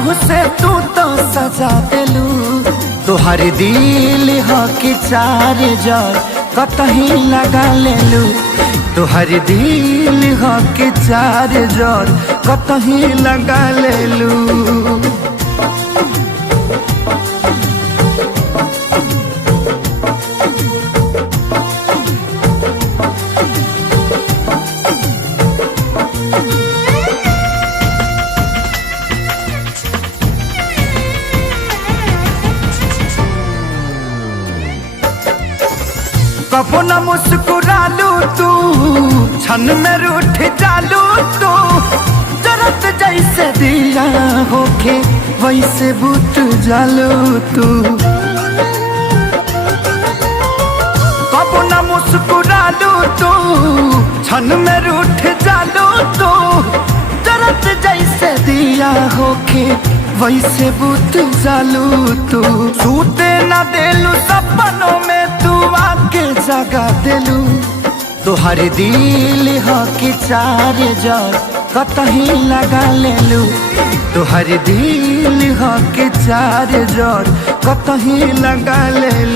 लहू से तू तो सजा देलू। तोहर दिल ह कि चार जर कतही लगा लेलू। तोहर दिल ह कि चार जर कतही लगा लेलू। कबो न मुस्कुरालू तू, क्षण में रूठ जालू तू। जरत जैसे दिया होके वैसे बुत जालू तू। कबो न मुस्कुरालू तू, क्षण में रूठ जालू तू। जरत जैसे दिया होके वैसे बुत जालू तू। सूते न देलू सपनों में तू आके जगा देलू। तोहर दिल ह कि चार जर कतही लगा लेलू। तोहर दिल ह कि चार जर कतही लगा लेलू।